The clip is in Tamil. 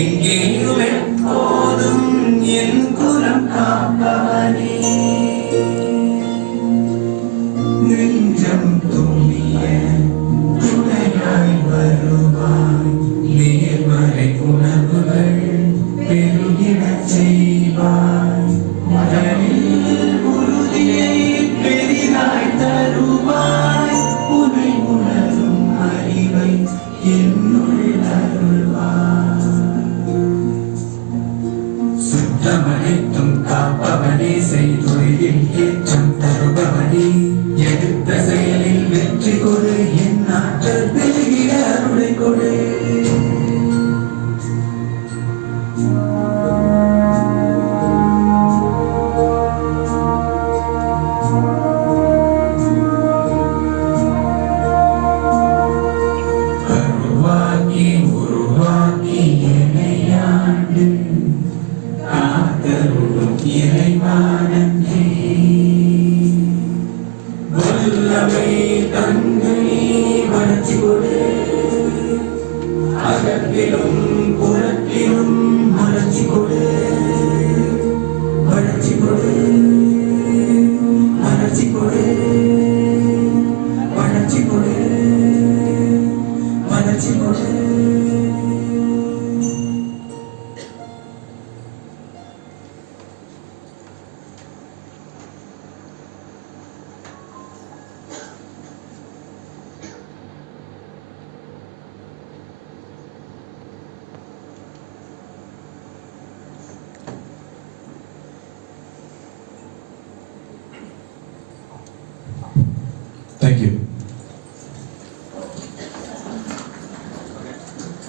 எங்கேயும் எப்போதும் என் குலம் காப்பா. சுற்றமனைத்தும் காப்பவனே செய்தொழில் ஏற்றம் தருபவனே. எடுத்த செயலில் வெற்றி கொடு என் ஆற்றல் பெருகிட அருளை கொடு. Thank கண்களை வளர்ச்சி கொடு. அதற்கிலும்